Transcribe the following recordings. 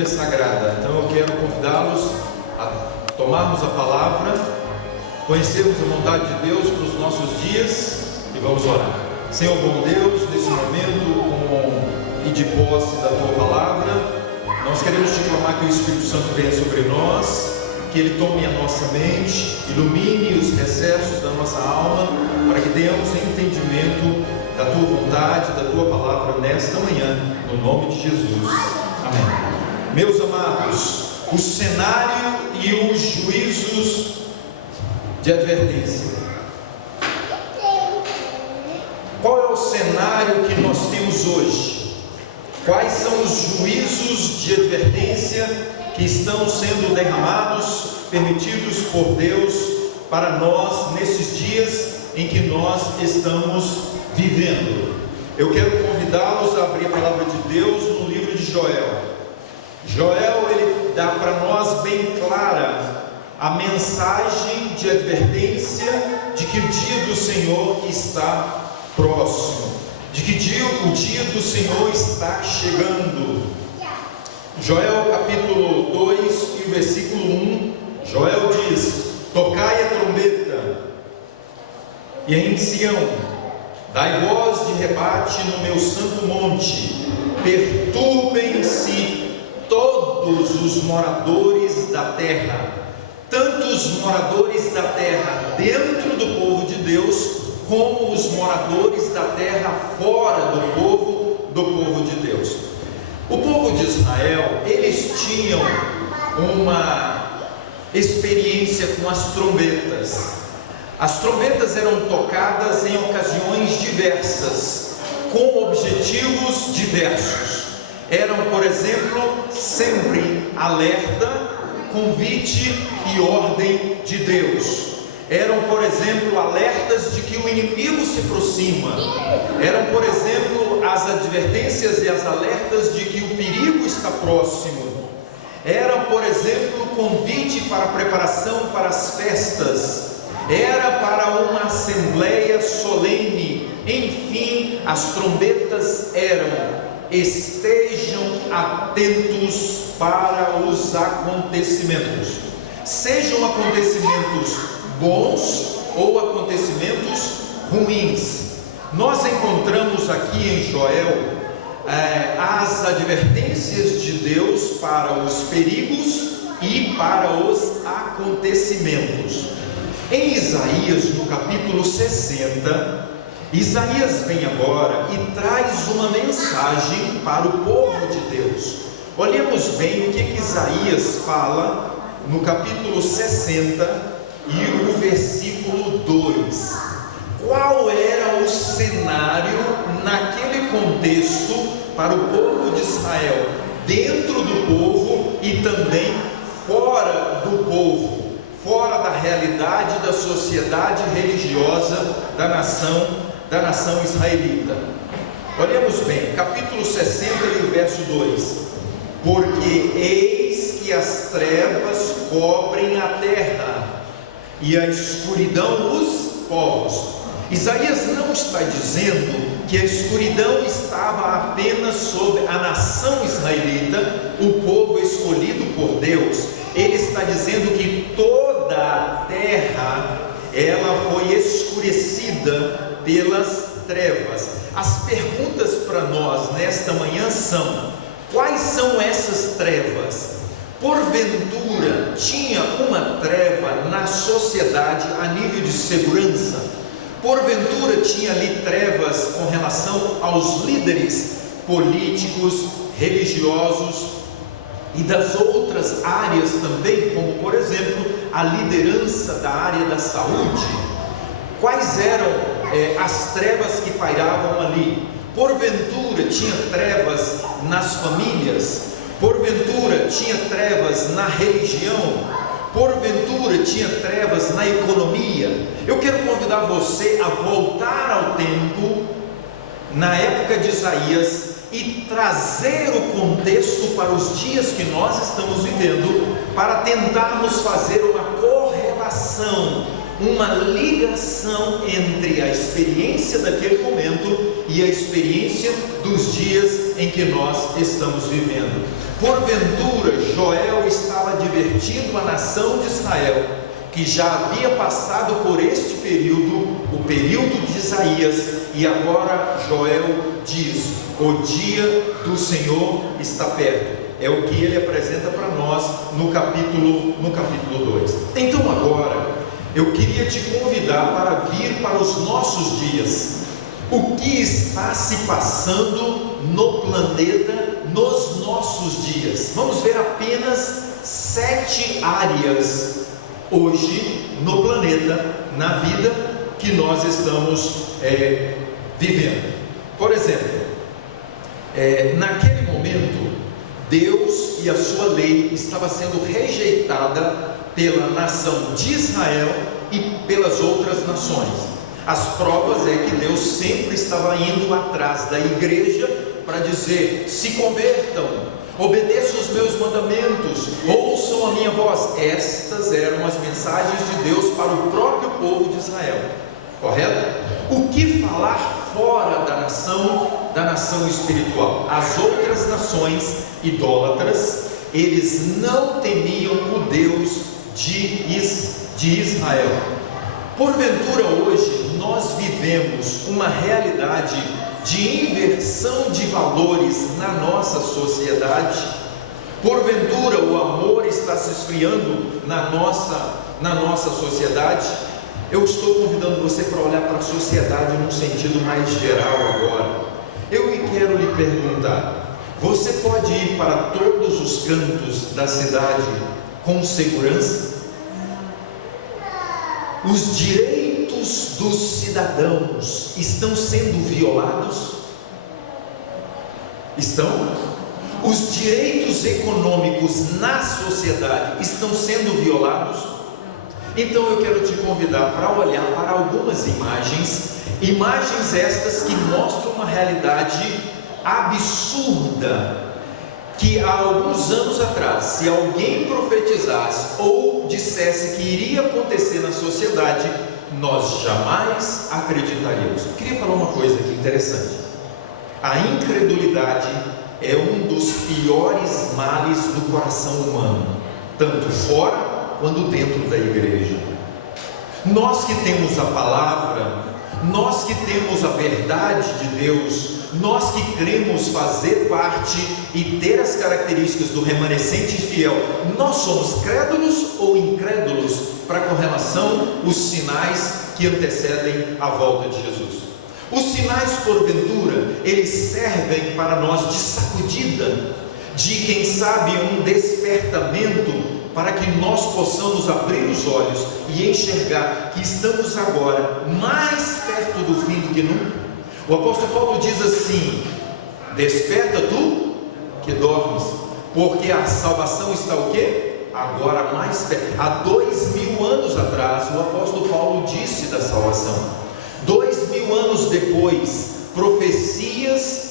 Bíblia Sagrada. Então eu quero convidá-los a tomarmos a palavra, conhecermos a vontade de Deus para os nossos dias e vamos orar. Senhor bom Deus, nesse momento, e de posse da Tua palavra, nós queremos Te clamar que o Espírito Santo venha sobre nós, que Ele tome a nossa mente, ilumine os recessos da nossa alma, para que tenhamos entendimento da Tua vontade, da Tua palavra nesta manhã, no nome de Jesus. Amém. Meus amados, o cenário e os juízos de advertência. Qual é o cenário que nós temos hoje? Quais são os juízos de advertência que estão sendo derramados, permitidos por Deus para nós nesses dias em que nós estamos vivendo? Eu quero convidá-los a abrir a palavra de Deus no livro de Joel. Joel, ele dá para nós bem clara a mensagem de advertência de que o dia do Senhor está próximo, de que o dia do Senhor está chegando. Joel capítulo 2 e o versículo 1, Joel diz: tocai a trombeta, e em Sião, dai voz de rebate no meu santo monte, perturbem-se todos os moradores da terra, tanto os moradores da terra dentro do povo de Deus, como os moradores da terra fora do povo de Deus. O povo de Israel, eles tinham uma experiência com as trombetas. As trombetas eram tocadas em ocasiões diversas, com objetivos diversos. Eram, por exemplo, sempre alerta, convite e ordem de Deus. Eram, por exemplo, alertas de que o inimigo se aproxima. Eram, por exemplo, as advertências e as alertas de que o perigo está próximo. Era, por exemplo, convite para a preparação para as festas. Era para uma assembleia solene. Enfim, as trombetas eram: estejam atentos para os acontecimentos, sejam acontecimentos bons ou acontecimentos ruins. Nós encontramos aqui em Joel as advertências de Deus para os perigos e para os acontecimentos. Em Isaías, no capítulo 60, Isaías vem agora e traz uma mensagem para o povo de Deus. Olhemos bem o que Isaías fala no capítulo 60 e o versículo 2. Qual era o cenário naquele contexto para o povo de Israel, dentro do povo e também fora do povo, fora da realidade da sociedade religiosa da nação israelita? Olhemos bem, capítulo 60 e o verso 2: porque eis que as trevas cobrem a terra e a escuridão os povos. Isaías não está dizendo que a escuridão estava apenas sobre a nação israelita, o povo escolhido por Deus. Ele está dizendo que toda a terra, ela foi escurecida pelas trevas. As perguntas para nós nesta manhã são: quais são essas trevas? Porventura tinha uma treva na sociedade a nível de segurança? Porventura tinha ali trevas com relação aos líderes políticos, religiosos e das outras áreas também, como por exemplo a liderança da área da saúde? Quais eram as trevas que pairavam ali? Porventura tinha trevas nas famílias? Porventura tinha trevas na religião? Porventura tinha trevas na economia? Eu quero convidar você a voltar ao tempo, na época de Isaías, e trazer o contexto para os dias que nós estamos vivendo, para tentarmos fazer uma correlação, uma ligação entre a experiência daquele momento e a experiência dos dias em que nós estamos vivendo. Porventura, Joel estava advertindo a nação de Israel, que já havia passado por este período, o período de Isaías, e agora Joel diz: o dia do Senhor está perto. É o que ele apresenta para nós no capítulo 2. Então agora, eu queria te convidar para vir para os nossos dias. O que está se passando no planeta nos nossos dias? Vamos ver apenas 7 áreas hoje no planeta, na vida que nós estamos vivendo. Por exemplo, naquele momento, Deus e a sua lei estava sendo rejeitada pela nação de Israel e pelas outras nações. As provas é que Deus sempre estava indo atrás da igreja para dizer: se convertam, obedeçam os meus mandamentos, ouçam a minha voz. Estas eram as mensagens de Deus para o próprio povo de Israel, correto? O que falar fora da nação espiritual? As outras nações idólatras, eles não temiam o Deus de Israel. Porventura hoje nós vivemos uma realidade de inversão de valores na nossa sociedade. Porventura o amor está se esfriando na nossa sociedade. Eu estou convidando você para olhar para a sociedade num sentido mais geral agora. Eu quero lhe perguntar: você pode ir para todos os cantos da cidade com segurança? Os direitos dos cidadãos estão sendo violados? Estão? Os direitos econômicos na sociedade estão sendo violados? Então eu quero te convidar para olhar para algumas imagens estas que mostram uma realidade absurda, que há alguns anos atrás, se alguém profetizasse ou dissesse que iria acontecer na sociedade, nós jamais acreditaríamos. Eu queria falar uma coisa aqui interessante. A incredulidade é um dos piores males do coração humano, tanto fora quanto dentro da igreja. Nós que temos a palavra, nós que temos a verdade de Deus, nós que queremos fazer parte e ter as características do remanescente fiel, nós somos crédulos ou incrédulos para com relação aos sinais que antecedem a volta de Jesus? Os sinais, porventura, eles servem para nós de sacudida, de quem sabe um despertamento, para que nós possamos abrir os olhos e enxergar que estamos agora mais perto do fim do que nunca. O apóstolo Paulo diz assim: desperta tu que dormes, porque a salvação está o quê? Agora mais perto. Há 2000 anos atrás o apóstolo Paulo disse da salvação. 2000 anos depois, profecias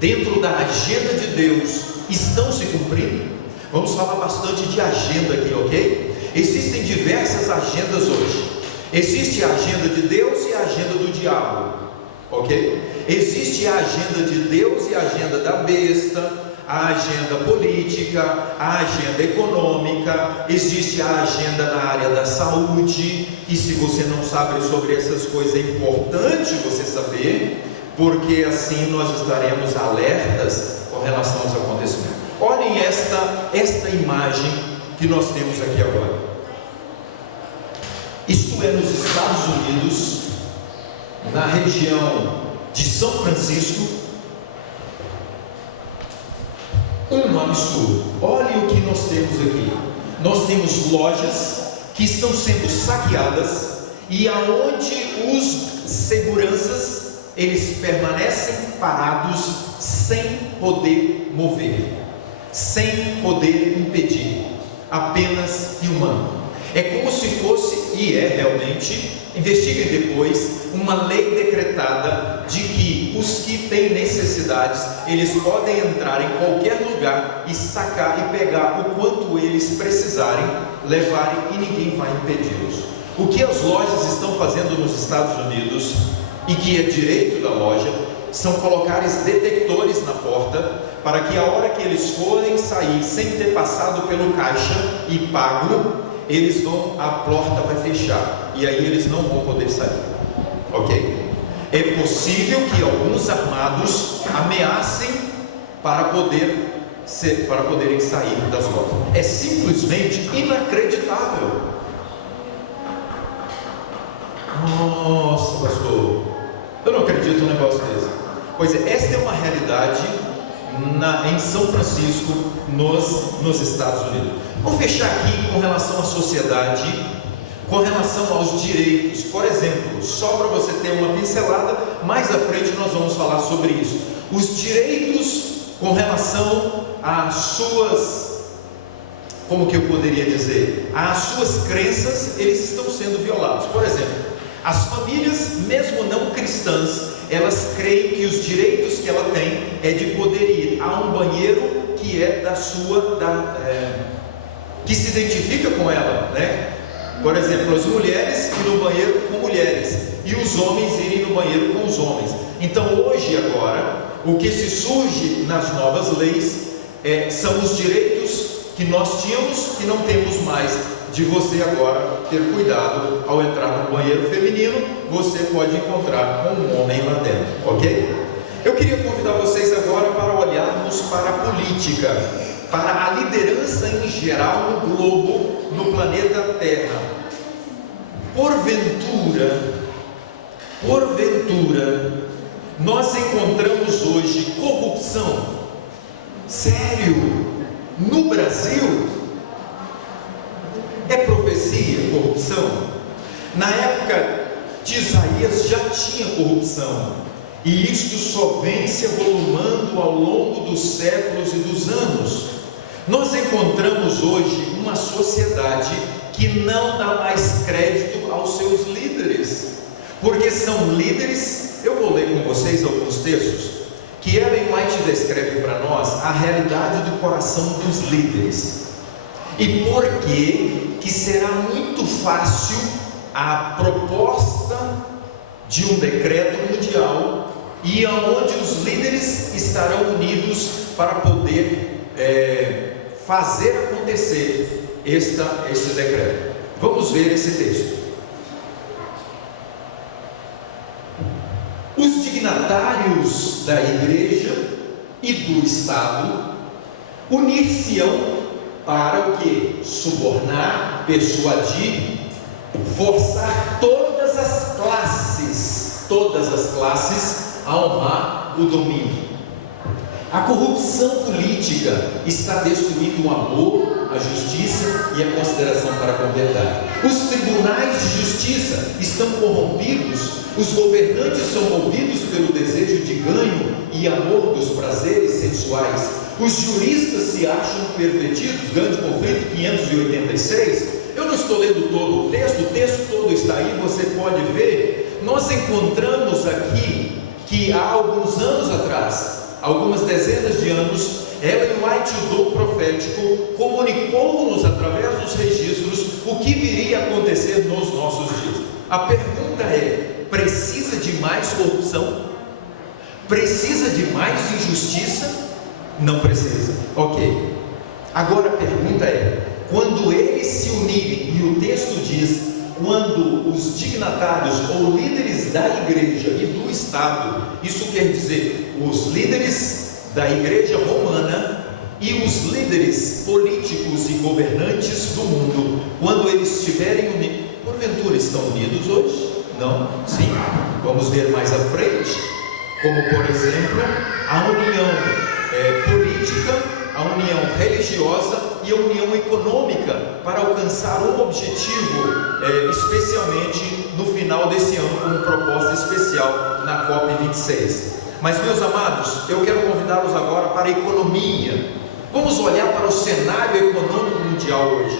dentro da agenda de Deus estão se cumprindo. Vamos falar bastante de agenda aqui, ok? Existem diversas agendas hoje. Existe a agenda de Deus e a agenda do diabo, ok? Existe a agenda de Deus e a agenda da besta, a agenda política, a agenda econômica, existe a agenda na área da saúde. E se você não sabe sobre essas coisas, é importante você saber, porque assim nós estaremos alertas com relação aos acontecimentos. Olhem esta imagem que nós temos aqui agora. Isto é nos Estados Unidos, na região de São Francisco. Um absurdo. Olhem o que nós temos aqui. Nós temos lojas que estão sendo saqueadas e aonde os seguranças, eles permanecem parados sem poder mover, sem poder impedir, apenas filmando. É como se fosse, e é realmente, investiguem depois, uma lei decretada de que os que têm necessidades, eles podem entrar em qualquer lugar e sacar e pegar o quanto eles precisarem, levarem, e ninguém vai impedi-los. O que as lojas estão fazendo nos Estados Unidos, e que é direito da loja, são colocar detectores na porta, para que a hora que eles forem sair, sem ter passado pelo caixa e pago, a porta vai fechar, e aí eles não vão poder sair, ok? É possível que alguns armados ameacem para poderem sair das lojas. É simplesmente inacreditável. Nossa, pastor, eu não acredito num negócio desse. Pois é, esta é uma realidade em São Francisco, nos Estados Unidos. Vou fechar aqui com relação à sociedade, com relação aos direitos. Por exemplo, só para você ter uma pincelada, mais à frente nós vamos falar sobre isso. Os direitos com relação às suas, como que eu poderia dizer, às suas crenças, eles estão sendo violados. Por exemplo, as famílias, mesmo não cristãs, elas creem que os direitos que ela tem é de poder ir a um banheiro que é que se identifica com ela, né? Por exemplo, as mulheres ir no banheiro com mulheres e os homens irem no banheiro com os homens. Então hoje agora, o que se surge nas novas leis são os direitos que nós tínhamos, que não temos mais, de você agora ter cuidado ao entrar no banheiro feminino, você pode encontrar com um homem lá dentro, ok? Eu queria convidar vocês agora para olharmos para a política, para a liderança em geral no globo, no planeta Terra. Porventura, nós encontramos hoje corrupção, sério, no Brasil? É profecia, corrupção? Na época de Isaías já tinha corrupção, e isto só vem se avolumando ao longo dos séculos e dos anos. Nós encontramos hoje uma sociedade que não dá mais crédito aos seus líderes, porque são líderes. Eu vou ler com vocês alguns textos que Ellen White descreve para nós a realidade do coração dos líderes, e por que será muito fácil a proposta de um decreto mundial, e aonde os líderes estarão unidos para poder fazer acontecer este decreto. Vamos ver esse texto. Os dignatários da igreja e do Estado unir-se-ão para o que? Subornar, persuadir, forçar todas as classes a honrar o domínio. A corrupção política está destruindo o amor, a justiça e a consideração para com a verdade. Os tribunais de justiça estão corrompidos, os governantes são movidos pelo desejo de ganho e amor dos prazeres sensuais. Os juristas se acham pervertidos. Grande Conflito 586. Eu não estou lendo todo o texto todo está aí, você pode ver. Nós encontramos aqui que há alguns anos atrás, algumas dezenas de anos, Ellen White, o dom profético, comunicou-nos através dos registros o que viria a acontecer nos nossos dias. A pergunta é: precisa de mais corrupção? Precisa de mais injustiça? Não precisa, ok. Agora a pergunta é: quando eles se unirem, e o texto diz, quando os dignatários ou líderes da igreja e do Estado, isso quer dizer os líderes da igreja romana e os líderes políticos e governantes do mundo, quando eles estiverem unidos, porventura estão unidos hoje? Não? Sim? Vamos ver mais à frente, como por exemplo, a união política, a união religiosa e a união econômica para alcançar um objetivo, especialmente no final desse ano, como proposta especial na COP26. Mas, meus amados, eu quero convidá-los agora para a economia. Vamos olhar para o cenário econômico mundial hoje.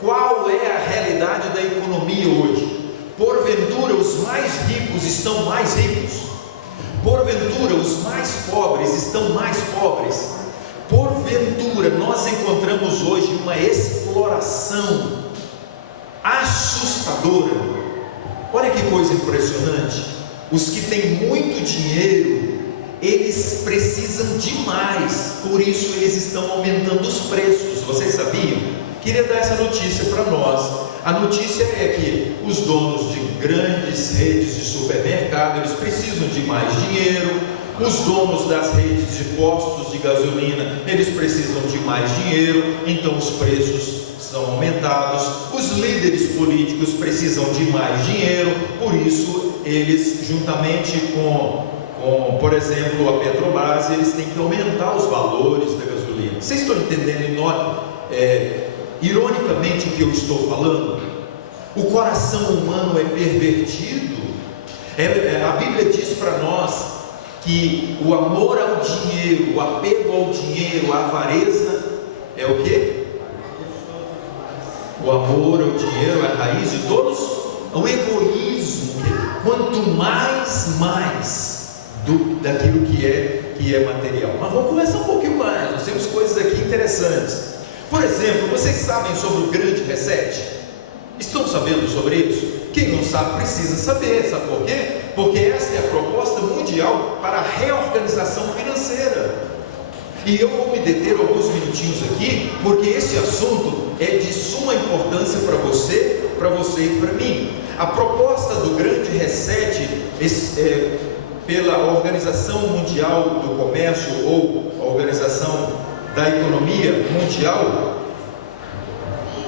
Qual é a realidade da economia hoje? Porventura os mais ricos estão mais ricos? Porventura os mais pobres estão mais pobres? Porventura nós encontramos hoje uma exploração assustadora. Olha que coisa impressionante. Os que têm muito dinheiro eles precisam de mais, por isso eles estão aumentando os preços. Vocês sabiam? Queria dar essa notícia para nós. A notícia é que os donos de grandes redes de supermercado, eles precisam de mais dinheiro. Os donos das redes de postos de gasolina, eles precisam de mais dinheiro, então os preços são aumentados. Os líderes políticos precisam de mais dinheiro, por isso eles, juntamente com por exemplo, a Petrobras, eles têm que aumentar os valores da gasolina. Vocês estão entendendo ironicamente o que eu estou falando? O coração humano é pervertido. A Bíblia diz para nós que o amor ao dinheiro, o apego ao dinheiro, a avareza é o quê? O amor ao dinheiro é a raiz de todos. O egoísmo, quanto mais daquilo que é material. Mas vamos conversar um pouquinho mais. Nós temos coisas aqui interessantes. Por exemplo, vocês sabem sobre o grande reset? Estão sabendo sobre isso? Quem não sabe precisa saber. Sabe por quê? Porque essa é a proposta mundial para a reorganização financeira. E eu vou me deter alguns minutinhos aqui, porque esse assunto é de suma importância para você e para mim. A proposta do grande reset pela Organização Mundial do Comércio, ou a Organização da Economia Mundial,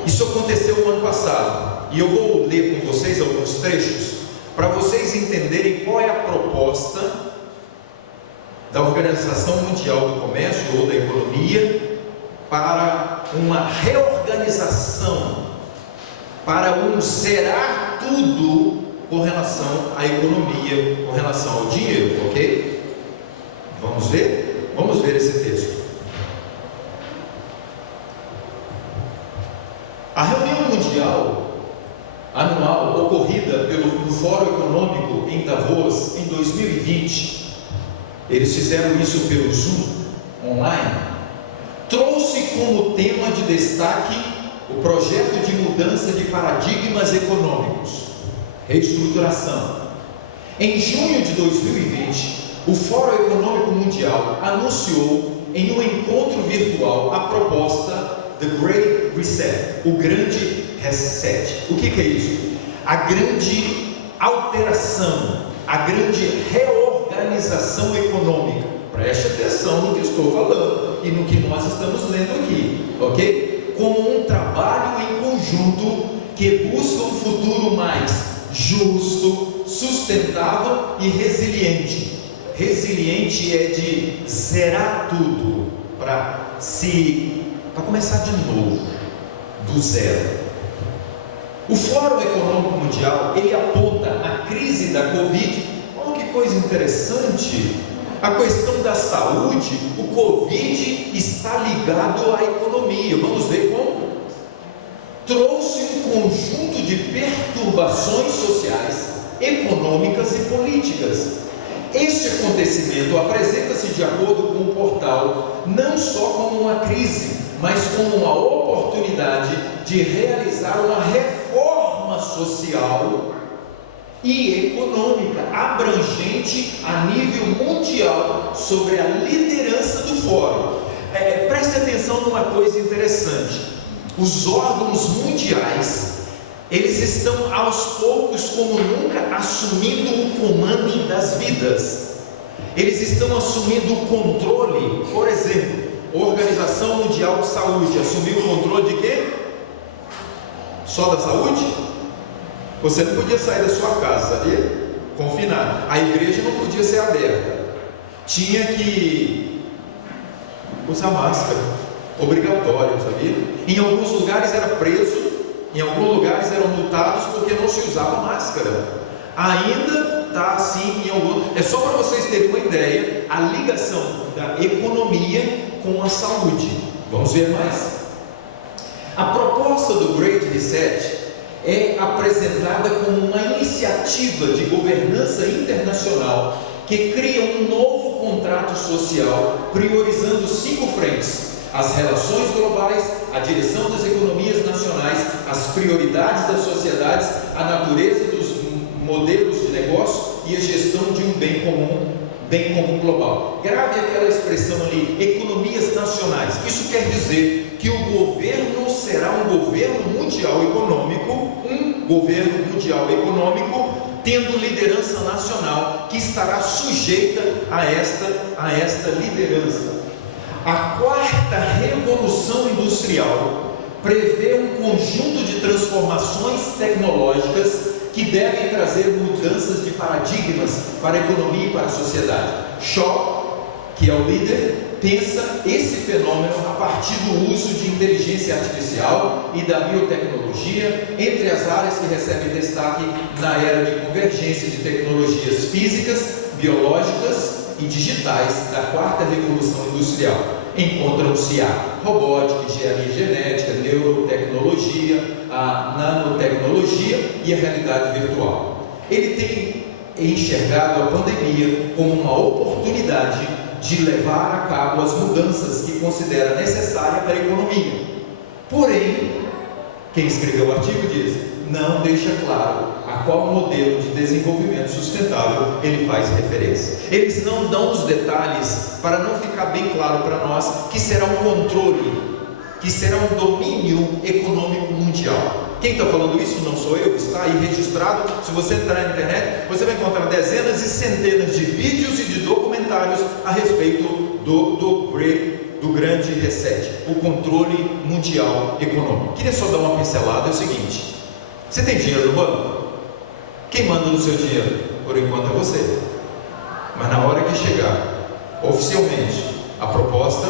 isso aconteceu no ano passado, e eu vou ler com vocês alguns trechos, para vocês entenderem qual é a proposta da Organização Mundial do Comércio, ou da Economia, para uma reorganização, para um zerar tudo com relação à economia, com relação ao dinheiro, ok? Vamos ver? Vamos ver esse texto. A reunião mundial anual ocorrida pelo Fórum Econômico em Davos em 2020, eles fizeram isso pelo Zoom, online, trouxe como tema de destaque o projeto de mudança de paradigmas econômicos, reestruturação. Em junho de 2020, o Fórum Econômico Mundial anunciou em um encontro virtual a proposta The Great Reset, o grande reset. O que é isso? A grande alteração, a grande reorganização econômica. Preste atenção no que estou falando e no que nós estamos lendo aqui, ok? Como um trabalho em conjunto que busca um futuro mais justo, sustentável e resiliente. Resiliente é de zerar tudo para começar de novo, do zero. O Fórum Econômico Mundial, ele aponta a crise da Covid. Olha que coisa interessante, a questão da saúde. O Covid está ligado à economia. Vamos ver como? Trouxe um conjunto de perturbações sociais, econômicas e políticas. Este acontecimento apresenta-se, de acordo com o portal, não só como uma crise, mas como uma oportunidade de realizar uma reforma social e econômica abrangente a nível mundial sobre a liderança do fórum. Preste atenção numa coisa interessante. Os órgãos mundiais, eles estão aos poucos, como nunca, assumindo o comando das vidas. Eles estão assumindo o controle. Por exemplo, a Organização Mundial de Saúde assumiu o controle de quê? Só da saúde? Você não podia sair da sua casa, sabia? Confinado. A igreja não podia ser aberta. Tinha que usar máscara, obrigatório, sabia? Em alguns lugares era preso, em alguns lugares eram multados porque não se usava máscara. Ainda está assim em alguns. É só para vocês terem uma ideia a ligação da economia com a saúde. Vamos ver mais. A proposta do Great Reset é apresentada como uma iniciativa de governança internacional que cria um novo contrato social, priorizando 5 frentes: as relações globais, a direção das economias nacionais, as prioridades das sociedades, a natureza dos modelos de negócio e a gestão de um bem comum bem como global. Grave aquela expressão ali, economias nacionais. Isso quer dizer que o governo será um governo mundial econômico, tendo liderança nacional que estará sujeita a esta liderança. A quarta revolução industrial prevê um conjunto de transformações tecnológicas que devem trazer mudanças de paradigmas para a economia e para a sociedade. Shaw, que é o líder, pensa esse fenômeno a partir do uso de inteligência artificial e da biotecnologia, entre as áreas que recebem destaque na era de convergência de tecnologias físicas, biológicas e digitais da quarta revolução industrial. Encontram-se a robótica, engenharia genética, neurotecnologia, a nanotecnologia e a realidade virtual. Ele tem enxergado a pandemia como uma oportunidade de levar a cabo as mudanças que considera necessária para a economia. Porém, quem escreveu o artigo diz, não deixa claro a qual modelo de desenvolvimento sustentável ele faz referência. Eles não dão os detalhes para não ficar bem claro para nós que será um controle, que será um domínio econômico mundial. Quem está falando isso não sou eu, está aí registrado. Se você entrar na internet, você vai encontrar dezenas e centenas de vídeos e de documentários a respeito do grande reset, o controle mundial econômico. Queria só dar uma pincelada, é o seguinte: você tem dinheiro no banco? Quem manda no seu dinheiro? Por enquanto é você. Mas na hora que chegar oficialmente a proposta,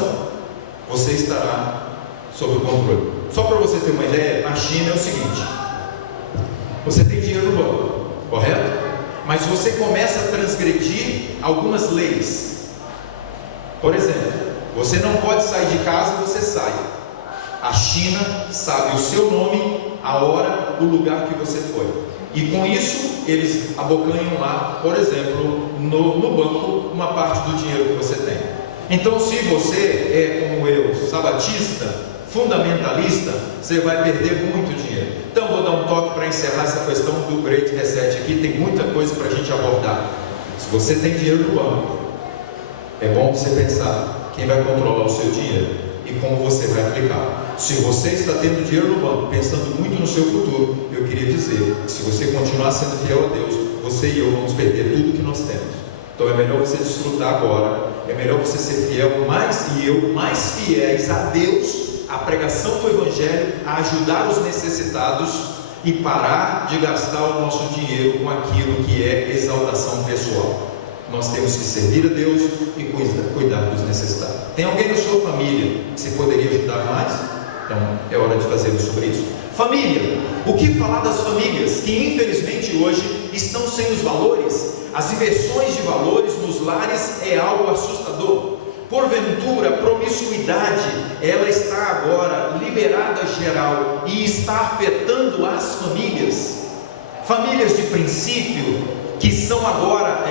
você estará sob o controle. Só para você ter uma ideia, na China é o seguinte: você tem dinheiro no banco, correto? Mas você começa a transgredir algumas leis. Por exemplo, você não pode sair de casa, você sai. A China sabe o seu nome, a hora, o lugar que você foi. E com isso, eles abocanham lá, por exemplo, no banco, uma parte do dinheiro que você tem. Então, se você é como eu, sabatista, fundamentalista, você vai perder muito dinheiro. Então, vou dar um toque para encerrar essa questão do Great Reset aqui. Tem muita coisa para a gente abordar. Se você tem dinheiro no banco, é bom você pensar quem vai controlar o seu dinheiro e como você vai aplicar. Se você está tendo dinheiro no banco, pensando muito no seu futuro, eu queria dizer que se você continuar sendo fiel a Deus, você e eu vamos perder tudo que nós temos. Então é melhor você desfrutar agora, é melhor você ser fiel, mais fiéis a Deus, a pregação do Evangelho, a ajudar os necessitados e parar de gastar o nosso dinheiro com aquilo que é exaltação pessoal. Nós temos que servir a Deus e cuidar dos necessitados. Tem alguém na sua família que você poderia ajudar mais? Então é hora de fazermos sobre isso. Família, o que falar das famílias que infelizmente hoje estão sem os valores? As inversões de valores nos lares é algo assustador. Porventura, a promiscuidade, ela está agora liberada geral e está afetando as famílias. Famílias de princípio que são agora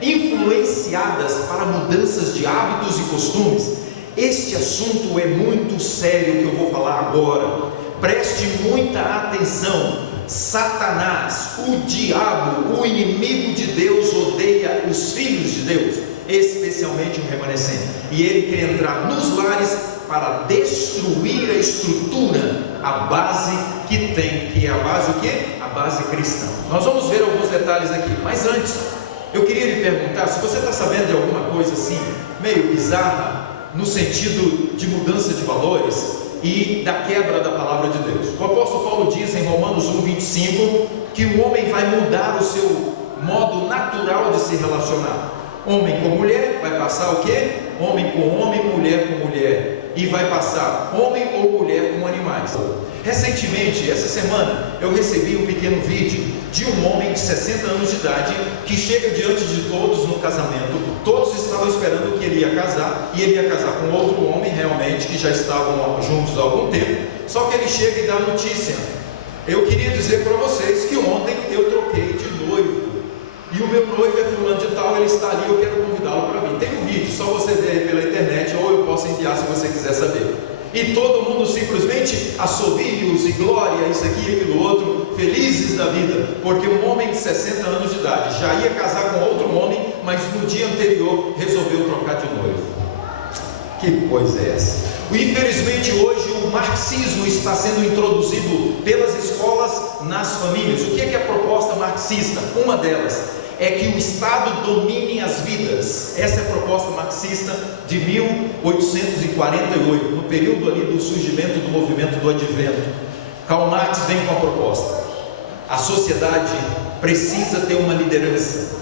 influenciadas para mudanças de hábitos e costumes. Este assunto é muito sério que eu vou falar agora. Preste muita atenção. Satanás, o diabo, o inimigo de Deus, odeia os filhos de Deus, especialmente o remanescente, e ele quer entrar nos lares para destruir a estrutura, a base que tem, que é a base o quê? A base cristã. Nós vamos ver alguns detalhes aqui, mas antes, eu queria lhe perguntar se você está sabendo de alguma coisa assim, meio bizarra, no sentido de mudança de valores e da quebra da palavra de Deus. O apóstolo Paulo diz em Romanos 1:25 que o homem vai mudar o seu modo natural de se relacionar. Homem com mulher vai passar o quê? Homem com homem, mulher com mulher, e vai passar homem ou mulher com animais. Recentemente, essa semana, eu recebi um pequeno vídeo de um homem de 60 anos de idade que chega diante de todos no casamento. Todos estavam esperando que ele ia casar, e ele ia casar com outro homem realmente, que já estavam juntos há algum tempo. Só que ele chega e dá a notícia: eu queria dizer para vocês que ontem eu troquei de noivo, e o meu noivo é fulano de tal, ele está ali, eu quero convidá-lo para vir. Tem um vídeo, só você ver aí pela internet, ou eu posso enviar se você quiser saber. E todo mundo simplesmente assovios e glória, isso aqui e aquilo outro, felizes da vida, porque um homem de 60 anos de idade já ia casar com outro homem mas no dia anterior resolveu trocar de noivo. Que coisa é essa? Infelizmente hoje o marxismo está sendo introduzido pelas escolas nas famílias. O que é a proposta marxista? Uma delas é que o Estado domine as vidas. Essa é a proposta marxista de 1848, no período ali do surgimento do movimento do Advento. Karl Marx vem com a proposta: a sociedade precisa ter uma liderança,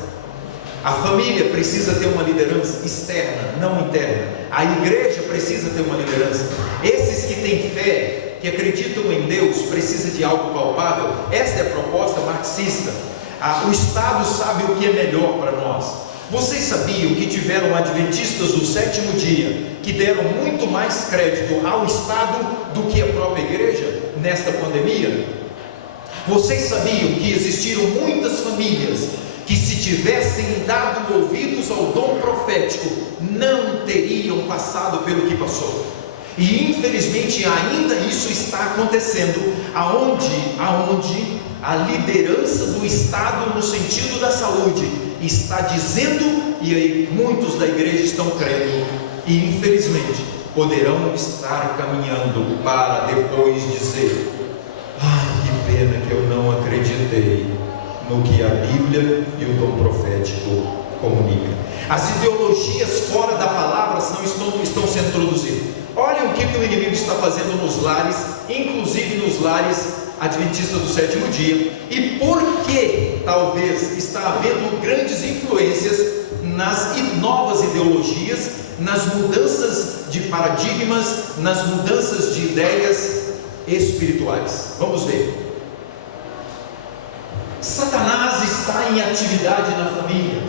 a família precisa ter uma liderança externa, não interna, a igreja precisa ter uma liderança. Esses que têm fé, que acreditam em Deus, precisam de algo palpável. Essa é a proposta marxista. O Estado sabe o que é melhor para nós. Vocês sabiam que tiveram adventistas do sétimo dia que deram muito mais crédito ao Estado do que a própria igreja nesta pandemia? Vocês sabiam que existiram muitas famílias que, se tivessem dado ouvidos ao dom profético, não teriam passado pelo que passou? E infelizmente ainda isso está acontecendo, aonde a liderança do Estado no sentido da saúde está dizendo, e aí muitos da igreja estão crendo, e infelizmente poderão estar caminhando para depois dizer: ai, que pena que eu não acreditei no que a Bíblia e o dom profético comunicam. As ideologias fora da palavra estão sendo introduzidas. Olha o que o inimigo está fazendo nos lares, inclusive nos lares adventistas do sétimo dia, e por que talvez está havendo grandes influências nas novas ideologias, nas mudanças de paradigmas, nas mudanças de ideias espirituais. Vamos ver. Satanás está em atividade na família,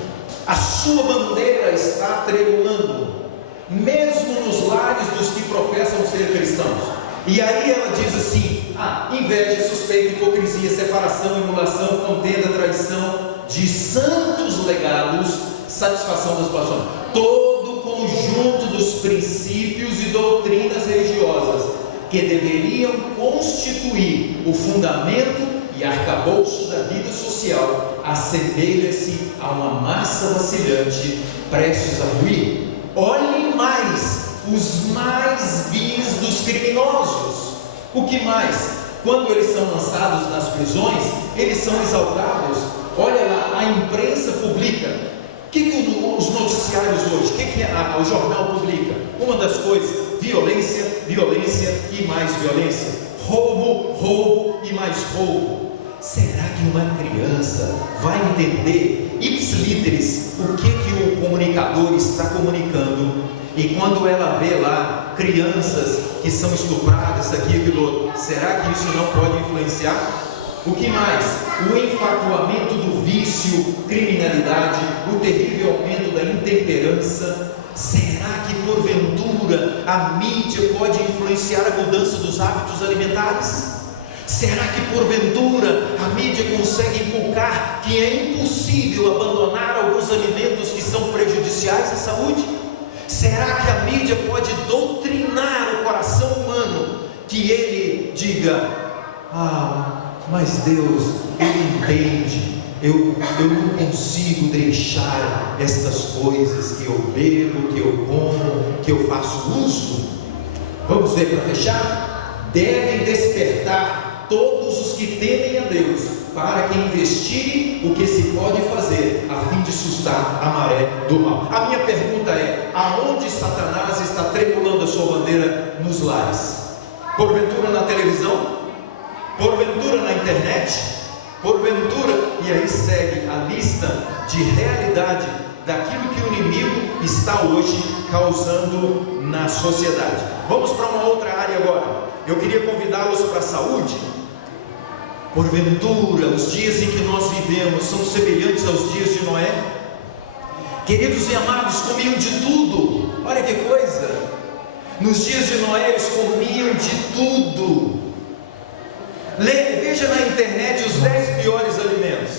a sua bandeira está tremulando, mesmo nos lares dos que professam ser cristãos. E aí ela diz assim: inveja, suspeita, hipocrisia, separação, emulação, contenda, traição, de santos legados, satisfação das paixões, todo o conjunto dos princípios e doutrinas religiosas que deveriam constituir o fundamento e arcabouço da vida social, assemelha-se a uma massa vacilante prestes a ruir. Olhem mais os mais vis dos criminosos. O que mais? Quando eles são lançados nas prisões, eles são exaltados. Olha lá, a imprensa publica. O que os noticiários hoje, o que o jornal publica? Uma das coisas: violência, violência e mais violência, roubo, roubo e mais roubo. Será que uma criança vai entender ipsiliteris o que o comunicador está comunicando? E quando ela vê lá crianças que são estupradas, aquilo outro, será que isso não pode influenciar? O que mais? O enfatuamento do vício, criminalidade, o terrível aumento da intemperança. Será que porventura a mídia pode influenciar a mudança dos hábitos alimentares? Será que porventura a mídia consegue inculcar que é impossível abandonar alguns alimentos que são prejudiciais à saúde? Será que a mídia pode doutrinar o coração humano, que ele diga: mas Deus, Ele entende, eu não consigo deixar estas coisas que eu bebo, que eu como, que eu faço uso? Vamos ver para fechar? Devem despertar todos os que temem a Deus, para que investirem o que se pode fazer, a fim de sustar a maré do mal. A minha pergunta é: aonde Satanás está tremulando a sua bandeira nos lares? Porventura na televisão? Porventura na internet? Porventura? E aí segue a lista de realidade daquilo que o inimigo está hoje causando na sociedade. Vamos para uma outra área agora. Eu queria convidá-los para a saúde. Porventura, os dias em que nós vivemos são semelhantes aos dias de Noé? Queridos e amados, comiam de tudo. Olha que coisa! Nos dias de Noé eles comiam de tudo. Veja na internet os 10 piores alimentos.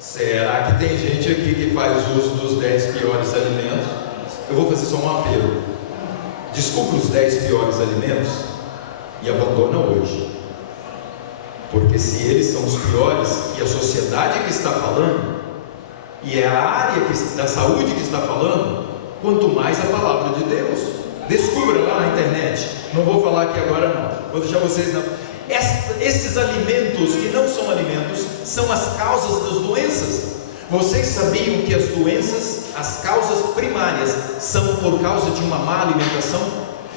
Será que tem gente aqui que faz uso dos 10 piores alimentos? Eu vou fazer só um apelo. Descubra os 10 piores alimentos e abandona hoje. Porque se eles são os piores e a sociedade que está falando, e é a área da saúde que está falando, quanto mais a palavra de Deus. Descubra lá na internet. Não vou falar aqui agora não, vou deixar vocês não. Esses alimentos que não são alimentos, são as causas das doenças. Vocês sabiam que as doenças, as causas primárias, são por causa de uma má alimentação?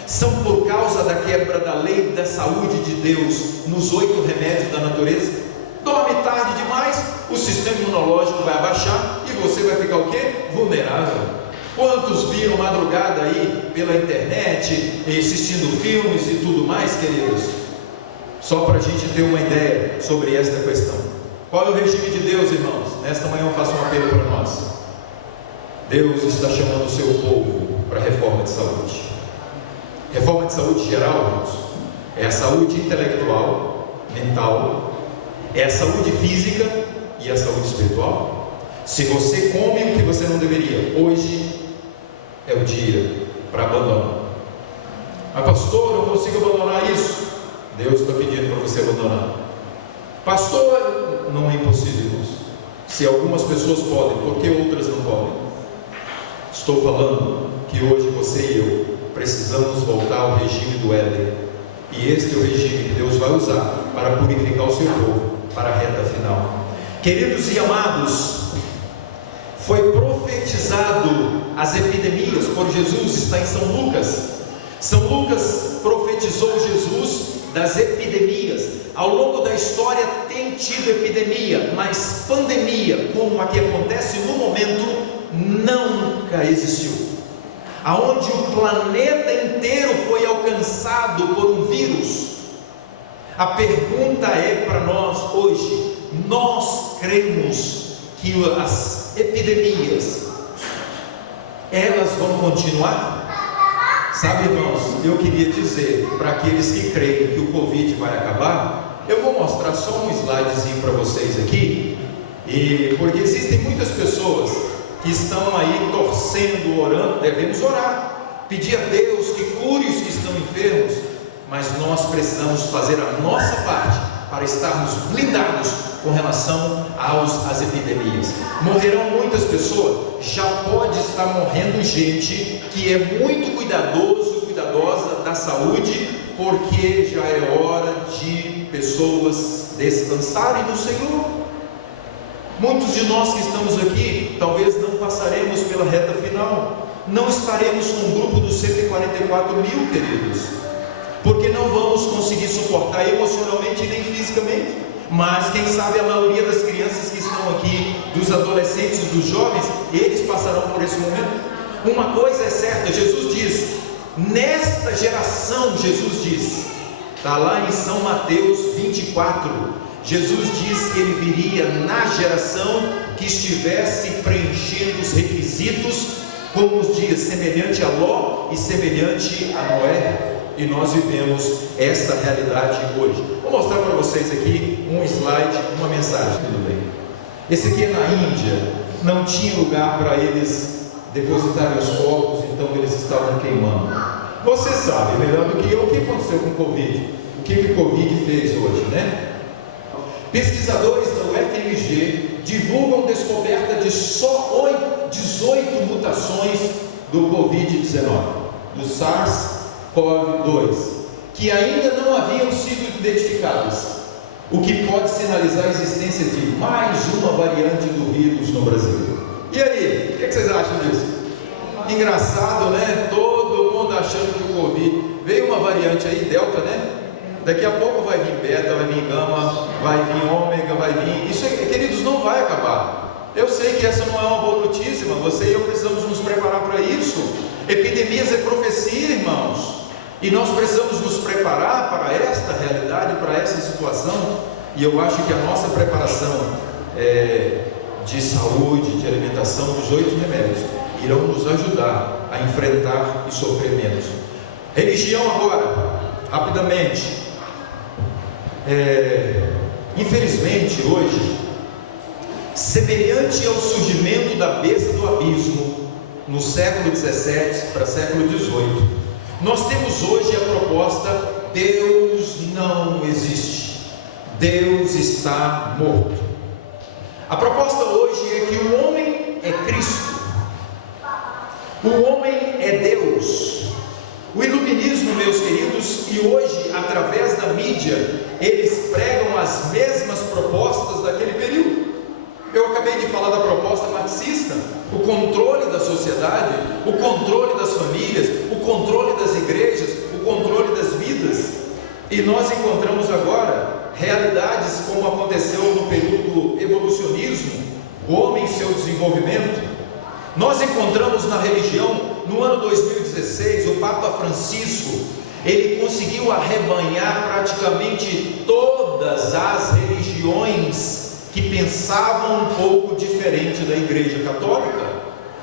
São por causa da quebra da lei da saúde de Deus nos 8 remédios da natureza? Dorme tarde demais, o sistema imunológico vai abaixar e você vai ficar o quê? Vulnerável. Quantos viram madrugada aí pela internet, assistindo filmes e tudo mais, queridos? Só para a gente ter uma ideia sobre esta questão. Qual é o regime de Deus, irmãos? Nesta manhã eu faço um apelo para nós. Deus está chamando o seu povo para a reforma de saúde. Reforma de saúde geral, irmãos, é a saúde intelectual, mental, é a saúde física e a saúde espiritual. Se você come o que você não deveria, hoje é o dia para abandonar. Mas pastor, eu não consigo abandonar isso. Deus está pedindo para você abandonar. Pastor, não é impossível, irmãos. Se algumas pessoas podem, por que outras não podem? Estou falando que hoje você e eu precisamos voltar ao regime do Éden. E este é o regime que Deus vai usar para purificar o seu povo para a reta final. Queridos e amados, foi profetizado as epidemias por Jesus, está em São Lucas. São Lucas profetizou Jesus das epidemias. Ao longo da história tem tido epidemia, mas pandemia, como a que acontece no momento, nunca existiu. Aonde o planeta inteiro foi alcançado por um vírus. A pergunta é para nós hoje: nós cremos que as epidemias, elas vão continuar? Sabe, irmãos, eu queria dizer para aqueles que creem que o Covid vai acabar, eu vou mostrar só um slidezinho para vocês aqui, porque existem muitas pessoas que estão aí torcendo, orando. Devemos orar, pedir a Deus que cure os que estão enfermos, mas nós precisamos fazer a nossa parte para estarmos blindados com relação às epidemias. Morrerão muitas pessoas, já pode estar morrendo gente que é muito cuidadosa da saúde, porque já é hora de pessoas descansarem no Senhor. Muitos de nós que estamos aqui, talvez não passaremos pela reta final, não estaremos com o grupo dos 144 mil, queridos, porque não vamos conseguir suportar emocionalmente nem fisicamente. Mas quem sabe a maioria das crianças que estão aqui, dos adolescentes, dos jovens, eles passarão por esse momento. Uma coisa é certa, Jesus diz, nesta geração, Jesus diz, está lá em São Mateus 24, Jesus diz que ele viria na geração que estivesse preenchendo os requisitos, como os dias semelhante a Ló e semelhante a Noé. E nós vivemos esta realidade hoje. Vou mostrar para vocês aqui um slide, uma mensagem, tudo bem? Esse aqui é na Índia, não tinha lugar para eles depositarem os corpos, então eles estavam queimando. Você sabe melhor do que eu o que aconteceu com o Covid, o que o Covid fez hoje, né? Pesquisadores da UFMG divulgam descoberta de só 18 mutações do Covid-19, do SARS-CoV-2, que ainda não haviam sido identificadas, o que pode sinalizar a existência de mais uma variante do vírus no Brasil. E aí, o que vocês acham disso? Engraçado, né? Todo mundo achando que o Covid veio uma variante aí, Delta, né? Daqui a pouco vai vir Beta, vai vir Gama, vai vir Ômega, vai vir... Isso, queridos, não vai acabar. Eu sei que essa não é uma boa notícia, mas você e eu precisamos nos preparar para isso. Epidemias é profecia, irmãos, e nós precisamos nos preparar para esta realidade, para essa situação. E eu acho que a nossa preparação de saúde, de alimentação, dos 8 remédios, irão nos ajudar a enfrentar e sofrer menos. Religião agora, rapidamente. Infelizmente hoje, semelhante ao surgimento da besta do abismo no século XVII para século XVIII, nós temos hoje a proposta: Deus não existe, Deus está morto. A proposta hoje é que o homem é Cristo. O homem é Deus. O iluminismo, meus queridos, e hoje, através da mídia, eles pregam as mesmas propostas daquele período. Eu acabei de falar da proposta marxista, o controle da sociedade, o controle das famílias, o controle das igrejas, o controle das vidas. E nós encontramos agora realidades como aconteceu no período do evolucionismo, o homem e seu desenvolvimento. Nós encontramos na religião, no ano 2016, o Papa Francisco, ele conseguiu arrebanhar praticamente todas as religiões que pensavam um pouco diferente da Igreja Católica.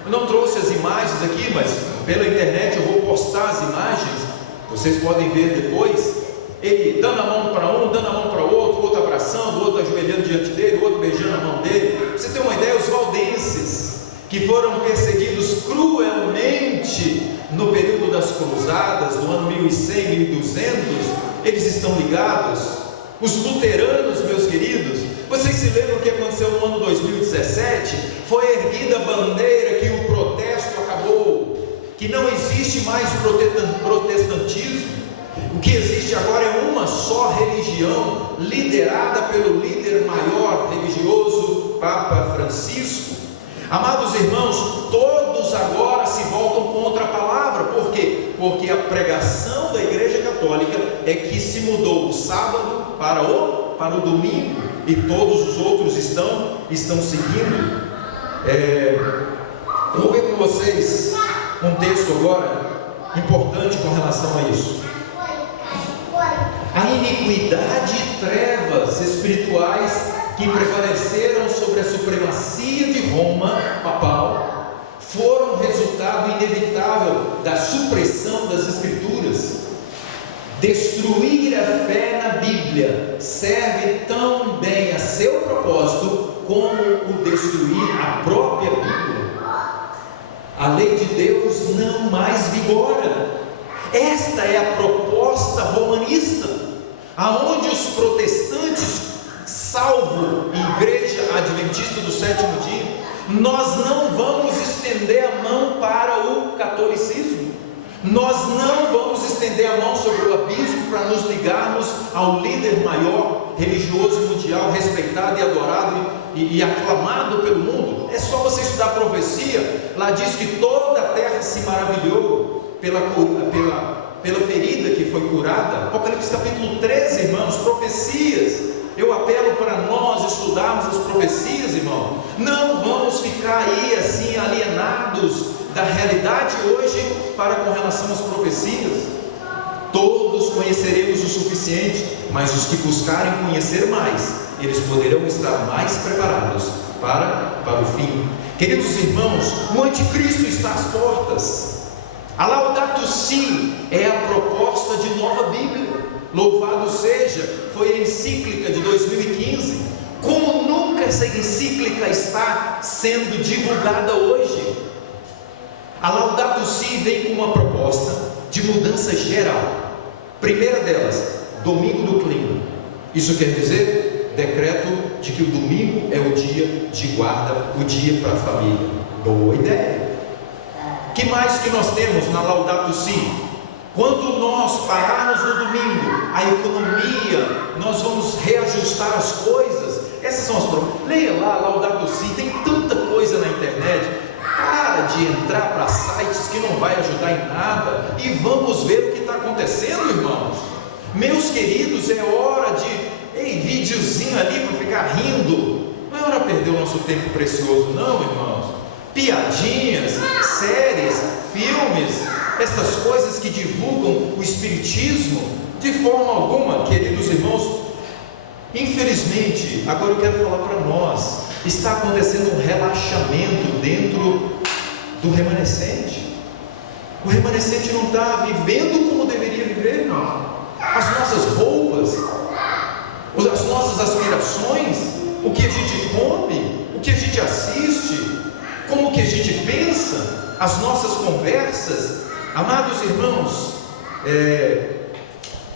Eu não trouxe as imagens aqui, mas pela internet eu vou postar as imagens, vocês podem ver depois. Ele dando a mão para um, dando a mão para o outro abraçando, o outro ajoelhando diante dele, o outro beijando a mão dele. Pra você ter uma ideia, os valdenses, que foram perseguidos cruelmente no período das cruzadas, no ano 1100, 1200, eles estão ligados. Os luteranos, meus queridos, vocês se lembram o que aconteceu no ano 2017? Foi erguida a bandeira que o protesto acabou, que não existe mais protestantismo. O que existe agora é uma só religião, liderada pelo líder maior religioso, Papa Francisco. Amados irmãos, todos agora se voltam contra a palavra. Por quê? Porque a pregação da Igreja Católica é que se mudou o sábado para o domingo, e todos os outros estão seguindo. Eu vou ver com vocês um texto agora importante com relação a isso. A iniquidade e trevas espirituais que prevaleceram sobre a supremacia de Roma papal foram resultado inevitável da supressão das Escrituras. Destruir a fé na Bíblia serve tão bem a seu propósito como o destruir a própria Bíblia. A lei de Deus não mais vigora. Esta é a proposta romanista, aonde os protestantes, salvo Igreja Adventista do Sétimo Dia, nós não vamos estender a mão para o catolicismo, nós não vamos estender a mão sobre o abismo para nos ligarmos ao líder maior religioso mundial, respeitado e adorado e aclamado pelo mundo. É só você estudar a profecia, lá diz que toda a terra se maravilhou pela ferida que foi curada. Apocalipse capítulo 13, irmãos, profecias. Eu apelo para nós estudarmos as profecias, irmão. Não vamos ficar aí assim alienados da realidade hoje para com relação às profecias. Todos conheceremos o suficiente, mas os que buscarem conhecer mais, eles poderão estar mais preparados para o fim. Queridos irmãos, o anticristo está às portas. A Laudato Si é a proposta de nova Bíblia. Louvado seja, foi a encíclica de 2015. Como nunca essa encíclica está sendo divulgada hoje. A Laudato Si vem com uma proposta de mudança geral. Primeira delas, domingo do clima. Isso quer dizer, decreto de que o domingo é o dia de guarda, o dia para a família. Boa ideia. Que mais que nós temos na Laudato Si? Quando nós pararmos no domingo, a economia, nós vamos reajustar as coisas. Essas são as propostas. Leia lá, Laudato Si, tem tanta coisa na internet. Para de entrar para sites que não vai ajudar em nada e vamos ver o que está acontecendo, irmãos. Meus queridos, é hora de videozinho ali para ficar rindo. Não é hora de perder o nosso tempo precioso, não, irmãos. Piadinhas, séries, filmes, essas coisas que divulgam o espiritismo, de forma alguma, queridos irmãos. Infelizmente, agora eu quero falar para nós, está acontecendo um relaxamento dentro do remanescente. O remanescente não está vivendo como deveria viver, irmão. As nossas roupas, as nossas aspirações, o que a gente come, o que a gente assiste, como que a gente pensa, as nossas conversas. Amados irmãos,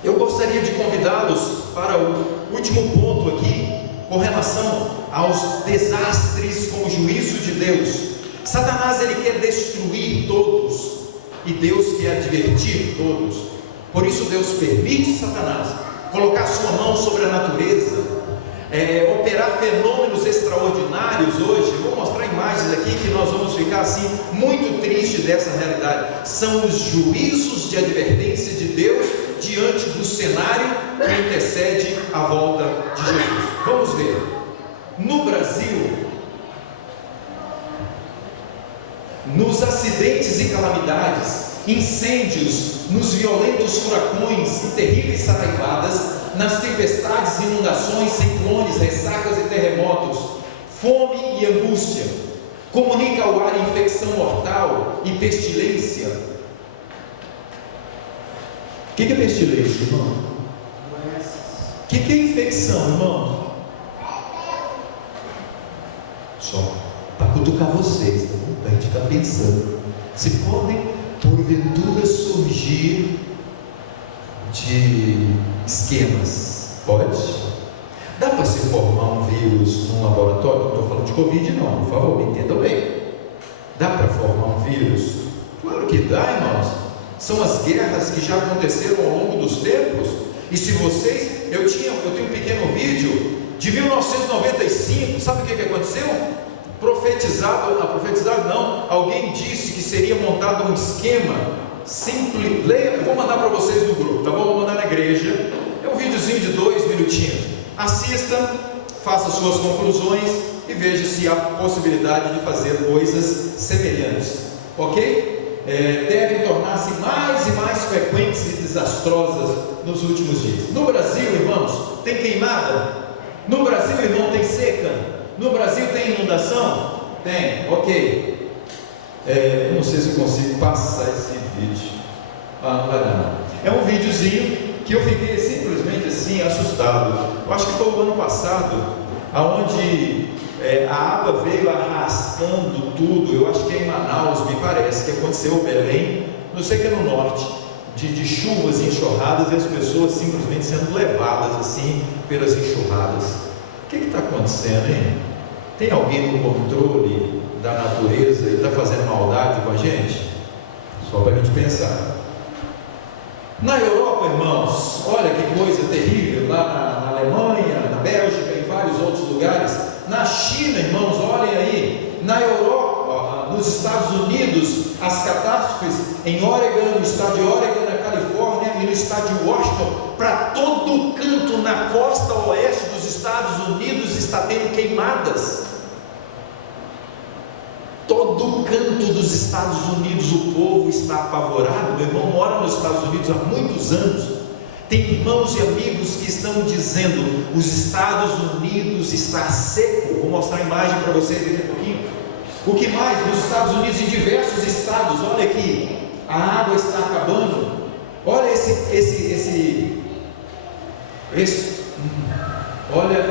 eu gostaria de convidá-los para o último ponto aqui, com relação aos desastres com o juízo de Deus. Satanás, ele quer destruir todos, e Deus quer advertir todos. Por isso Deus permite Satanás colocar sua mão sobre a natureza, operar fenômenos extraordinários hoje. Vou mostrar imagens aqui que nós vamos ficar assim muito triste dessa realidade. São os juízos de advertência de Deus diante do cenário que antecede a volta de Jesus. Vamos ver. No Brasil, nos acidentes e calamidades, incêndios, nos violentos furacões e terríveis saraivadas, nas tempestades, inundações, ciclones, ressacas e terremotos, fome e angústia, comunica ao ar infecção mortal e pestilência. O que é pestilência, irmão? O que é infecção, irmão? Só para cutucar vocês, tá bom? Para a gente ficar pensando. Se podem, porventura, surgir de esquemas, pode? Dá para se formar um vírus num laboratório? Não estou falando de Covid não, por favor, me entendam bem. Dá para formar um vírus? Claro que dá, irmãos. São as guerras que já aconteceram ao longo dos tempos. E se vocês, eu tenho um pequeno vídeo de 1995, sabe o que aconteceu? Profetizado não, alguém disse que seria montado um esquema simples. Leia, eu vou mandar para vocês no grupo, tá bom? Vou mandar na igreja. É um videozinho de 2 minutinhos. Assista, faça suas conclusões e veja se há possibilidade de fazer coisas semelhantes, ok? Devem tornar-se mais e mais frequentes e desastrosas nos últimos dias. No Brasil, irmãos, tem queimada? No Brasil, irmão, tem seca? No Brasil tem inundação? Tem, ok. Não sei se eu consigo passar esse vídeo. Não vai dar não. É um videozinho que eu fiquei simplesmente assim assustado. Eu acho que foi o ano passado, aonde a água veio arrastando tudo. Eu acho que é em Manaus, me parece que aconteceu em Belém, não sei que é no norte, de chuvas e enxurradas, e as pessoas simplesmente sendo levadas assim pelas enxurradas. O que está acontecendo, hein? Tem alguém no controle da natureza e está fazendo maldade com a gente? Só para a gente pensar. Na Europa, irmãos, olha que coisa terrível, lá na Alemanha, na Bélgica, em vários outros lugares. Na China, irmãos, olhem aí. Na Europa, nos Estados Unidos, as catástrofes em Oregon, no estado de Oregon, na Califórnia e no estado de Washington, para todo canto na costa oeste dos Estados Unidos está tendo queimadas. Todo canto dos Estados Unidos o povo está apavorado. Meu irmão mora nos Estados Unidos há muitos anos. Tem irmãos e amigos que estão dizendo: os Estados Unidos está seco. Vou mostrar a imagem para vocês daqui a pouquinho. O que mais? Nos Estados Unidos, em diversos estados, olha aqui, a água está acabando. Olha olha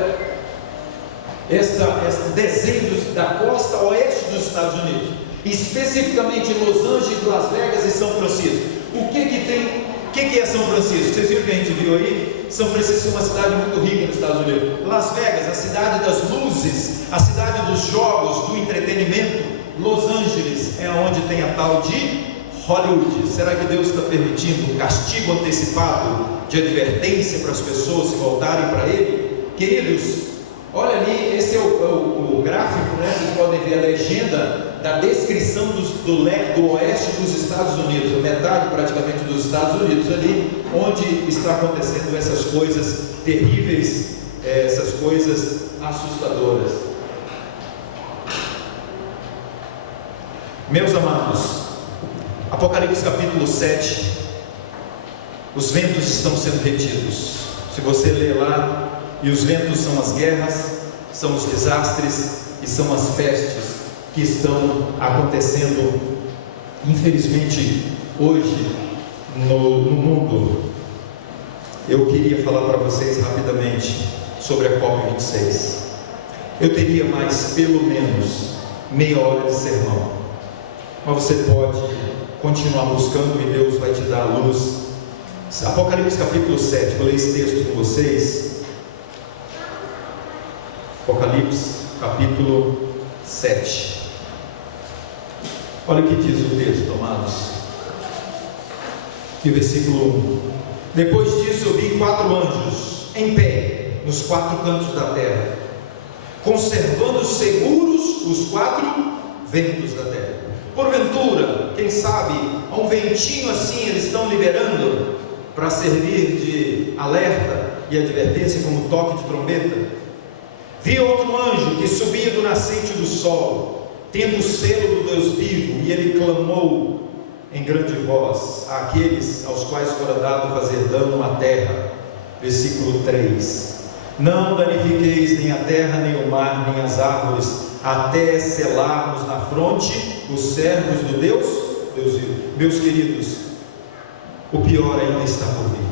esse desenho da costa oeste dos Estados Unidos, especificamente em Los Angeles, Las Vegas e São Francisco. O que tem? O que é São Francisco? Vocês viram que a gente viu aí? São Francisco é uma cidade muito rica nos Estados Unidos. Las Vegas, a cidade das luzes, a cidade dos jogos, do entretenimento. Los Angeles é onde tem a tal de Hollywood. Será que Deus está permitindo um castigo antecipado de advertência para as pessoas se voltarem para Ele? Queridos, olha ali, esse é o gráfico, né? Vocês podem ver a legenda da descrição do oeste dos Estados Unidos, a metade praticamente dos Estados Unidos, ali onde está acontecendo essas coisas terríveis, essas coisas assustadoras. Meus amados, Apocalipse capítulo 7, os ventos estão sendo retidos. Se você ler lá, e os ventos são as guerras, são os desastres e são as pestes que estão acontecendo, infelizmente, hoje no mundo. Eu queria falar para vocês rapidamente sobre a COP26. Eu teria mais pelo menos meia hora de sermão, mas você pode continuar buscando e Deus vai te dar a luz. Apocalipse capítulo 7, vou ler esse texto com vocês. Apocalipse, capítulo 7. Olha o que diz o texto, amados. E versículo 1. Depois disso eu vi 4 anjos em pé nos 4 cantos da terra, conservando seguros os 4 ventos da terra. Porventura, quem sabe, a um ventinho assim eles estão liberando para servir de alerta e advertência, como toque de trombeta. Vi outro anjo que subia do nascente do sol, tendo o selo do Deus vivo, e ele clamou em grande voz àqueles aos quais fora dado fazer dano à terra. Versículo 3: Não danifiqueis nem a terra, nem o mar, nem as árvores, até selarmos na fronte os servos do Deus vivo. Meus queridos, o pior ainda está por vir.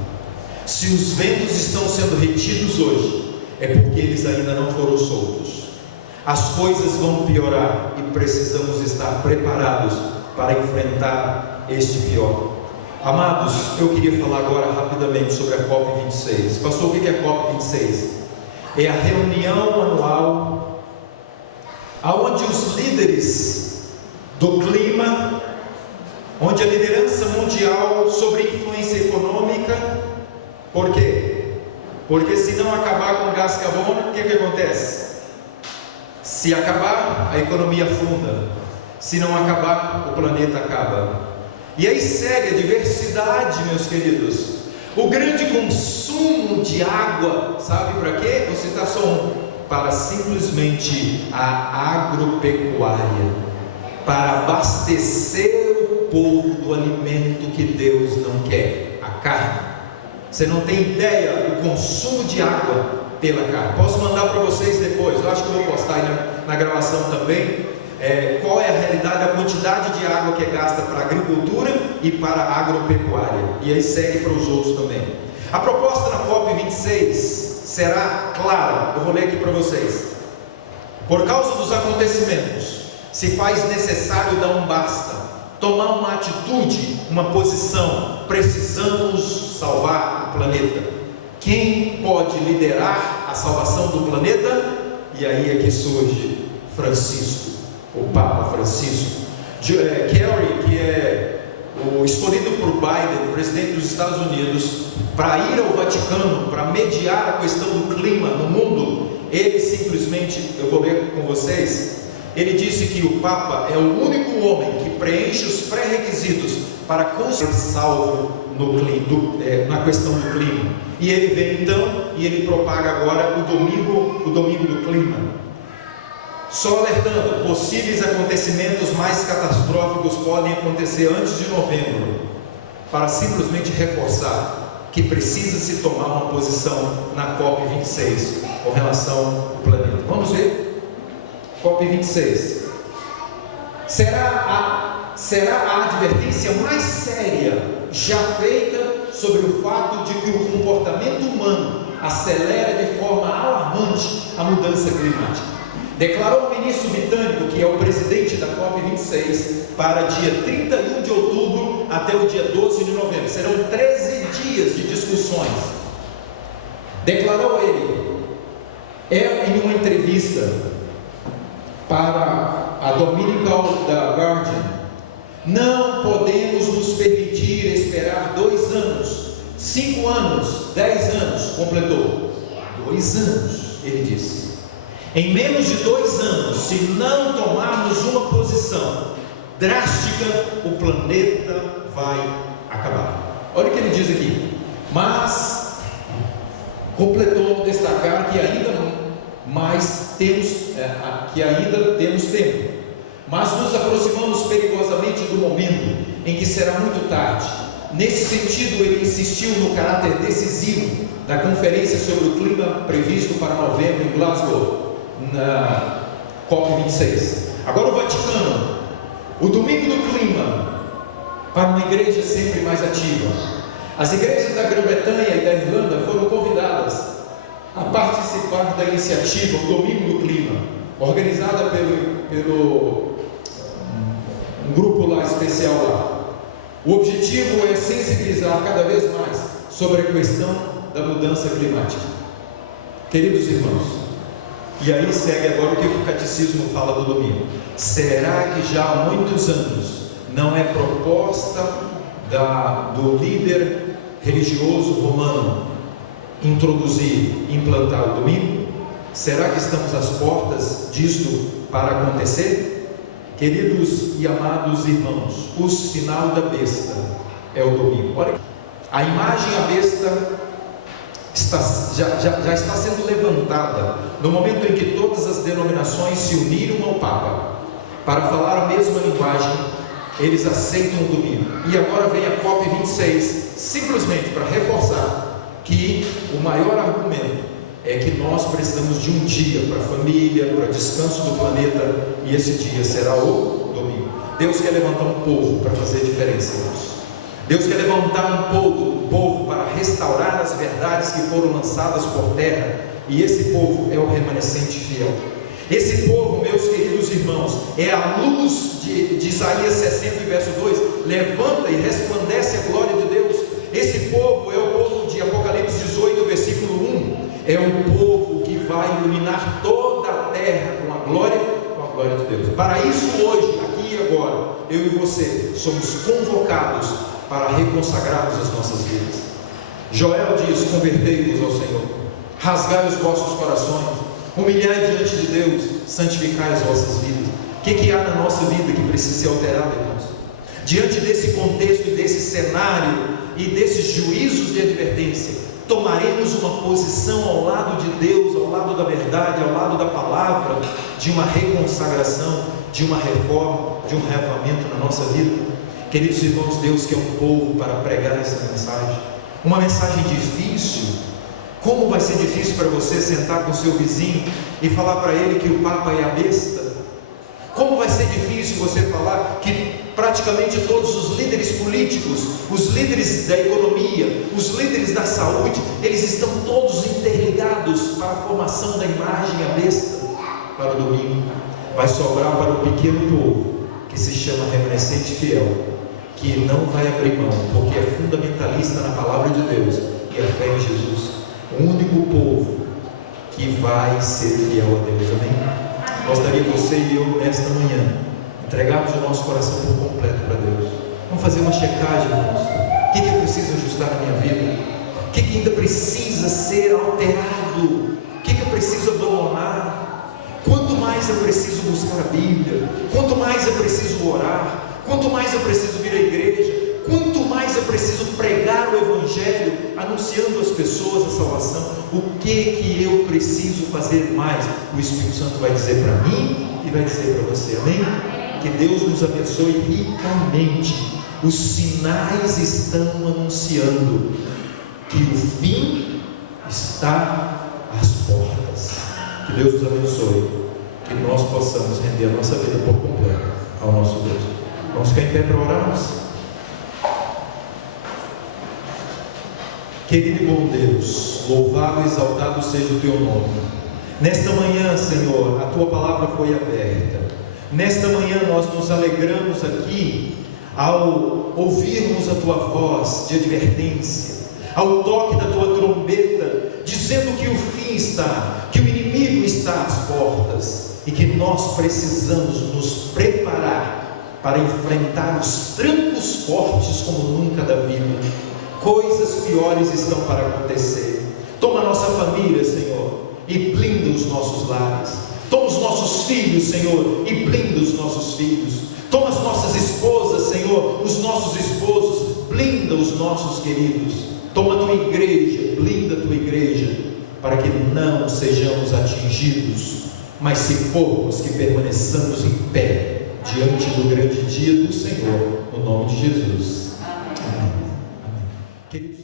Se os ventos estão sendo retidos hoje, é porque eles ainda não foram soltos. As coisas vão piorar e precisamos estar preparados para enfrentar este pior. Amados, eu queria falar agora rapidamente sobre a COP26. Pastor, o que é a COP26? É a reunião anual onde os líderes do clima, onde a liderança mundial sobre influência econômica. Por quê? Porque se não acabar com o gás carbônico, o que acontece? Se acabar, a economia afunda. Se não acabar, o planeta acaba. E aí segue a diversidade, meus queridos. O grande consumo de água, sabe para quê? Vou citar só um: para simplesmente a agropecuária, para abastecer o povo do alimento que Deus não quer, a carne. Você não tem ideia do consumo de água pela carne. Posso mandar para vocês depois, eu acho que eu vou postar aí na gravação também, qual é a realidade, a quantidade de água que é gasta para a agricultura e para a agropecuária, e aí segue para os outros também. A proposta na COP26 será clara, eu vou ler aqui para vocês. Por causa dos acontecimentos, se faz necessário dar um basta, tomar uma atitude, uma posição. Precisamos salvar o planeta. Quem pode liderar a salvação do planeta? E aí é que surge Francisco, o Papa Francisco. Kerry, que é o escolhido por Biden, presidente dos Estados Unidos, para ir ao Vaticano, para mediar a questão do clima no mundo, ele simplesmente, eu vou ler com vocês, ele disse que o Papa é o único homem que preenche os pré-requisitos para conseguir salvo na questão do clima. E ele vem então e ele propaga agora o domingo do clima. Só alertando, possíveis acontecimentos mais catastróficos podem acontecer antes de novembro, para simplesmente reforçar que precisa se tomar uma posição na COP26 com relação ao planeta. Vamos ver? COP26 será a advertência mais séria já feita sobre o fato de que o comportamento humano acelera de forma alarmante a mudança climática. Declarou o ministro britânico, que é o presidente da COP26, para dia 31 de outubro até o dia 12 de novembro. Serão 13 dias de discussões. Declarou ele, em uma entrevista para a Dominical da Guardian: não podemos nos permitir esperar 2 anos, 5 anos, 10 anos. Completou 2 anos, ele disse. Em menos de 2 anos, se não tomarmos uma posição drástica, o planeta vai acabar. Olha o que ele diz aqui. Mas completou destacar que ainda temos tempo, mas nos aproximamos perigosamente do momento em que será muito tarde. Nesse sentido, ele insistiu no caráter decisivo da conferência sobre o clima previsto para novembro em Glasgow, na COP26. Agora o Vaticano, o domingo do clima, para uma igreja sempre mais ativa. As igrejas da Grã-Bretanha e da Irlanda foram convidadas a participar da iniciativa, o Domingo do Clima, organizada pelo um grupo lá especial lá. O objetivo é sensibilizar cada vez mais sobre a questão da mudança climática. Queridos irmãos, E aí segue agora o que o catecismo fala do domingo. Será que já há muitos anos não é proposta do líder religioso romano introduzir, implantar o domingo? Será que estamos às portas disto para acontecer? Queridos e amados irmãos, o sinal da besta é o domingo. Olha, a imagem à besta já está sendo levantada no momento em que todas as denominações se uniram ao Papa para falar a mesma linguagem. Eles aceitam o domingo, e agora vem a COP26 simplesmente para reforçar que o maior argumento é que nós precisamos de um dia para a família, para descanso do planeta, e esse dia será o domingo. Deus quer levantar um povo para fazer diferença, irmãos. Deus quer levantar um povo para restaurar as verdades que foram lançadas por terra, e esse povo é o remanescente fiel. Esse povo, meus queridos irmãos, é a luz de Isaías 60, verso 2, levanta e resplandece a glória de Deus. Esse povo é o povo de Apocalipse 18, versículo 1, é um povo que vai iluminar toda a terra com a glória de Deus. Para isso hoje, aqui e agora, eu e você somos convocados para reconsagrarmos as nossas vidas. Joel diz: convertei-vos ao Senhor, rasgai os vossos corações, humilhai diante de Deus, santificai as vossas vidas. O que há na nossa vida que precisa ser alterado, irmãos? Diante desse contexto, desse cenário e desses juízos de advertência, tomaremos uma posição ao lado de Deus, ao lado da verdade, ao lado da palavra, de uma reconsagração, de uma reforma, de um reavivamento na nossa vida. Queridos irmãos, Deus quer um povo para pregar essa mensagem, uma mensagem difícil. Como vai ser difícil para você sentar com o seu vizinho e falar para ele que o Papa é a besta? Como vai ser difícil você falar que praticamente todos os líderes políticos, os líderes da economia, os líderes da saúde, eles estão todos interligados para a formação da imagem à besta? Para o domingo vai sobrar para o pequeno povo que se chama remanescente fiel, que não vai abrir mão, porque é fundamentalista na palavra de Deus e a fé em Jesus. O único povo que vai ser fiel a Deus, amém? Gostaria que você e eu, nesta manhã, entregarmos o nosso coração por completo para Deus. Vamos fazer uma checagem, irmãos. O que eu preciso ajustar na minha vida? O que ainda precisa ser alterado? O que eu preciso abandonar? Quanto mais eu preciso buscar a Bíblia? Quanto mais eu preciso orar? Quanto mais eu preciso vir à igreja? Quanto mais eu preciso pregar o Evangelho, anunciando às pessoas a salvação? O que eu preciso fazer mais? O Espírito Santo vai dizer para mim e vai dizer para você, amém? Que Deus nos abençoe ricamente. Os sinais estão anunciando que o fim está às portas. Que Deus nos abençoe, que nós possamos render a nossa vida por completo ao nosso Deus. Vamos ficar em pé para orarmos? Querido e bom Deus, louvado e exaltado seja o teu nome. Nesta manhã, Senhor, a tua palavra foi aberta. Nesta manhã nós nos alegramos aqui ao ouvirmos a tua voz de advertência, ao toque da tua trombeta, dizendo que o fim está, que o inimigo está às portas e que nós precisamos nos preparar para enfrentar os trancos fortes como nunca da vida. Coisas piores estão para acontecer. Toma a nossa família, Senhor, e blinda os nossos lares. Toma os nossos filhos, Senhor, e blinda os nossos filhos. Toma as nossas esposas, Senhor, os nossos esposos, blinda os nossos queridos. Toma a tua igreja, blinda a tua igreja, para que não sejamos atingidos, mas se formos, que permaneçamos em pé diante do grande dia do Senhor, no nome de Jesus. Amém. Amém. Queridos,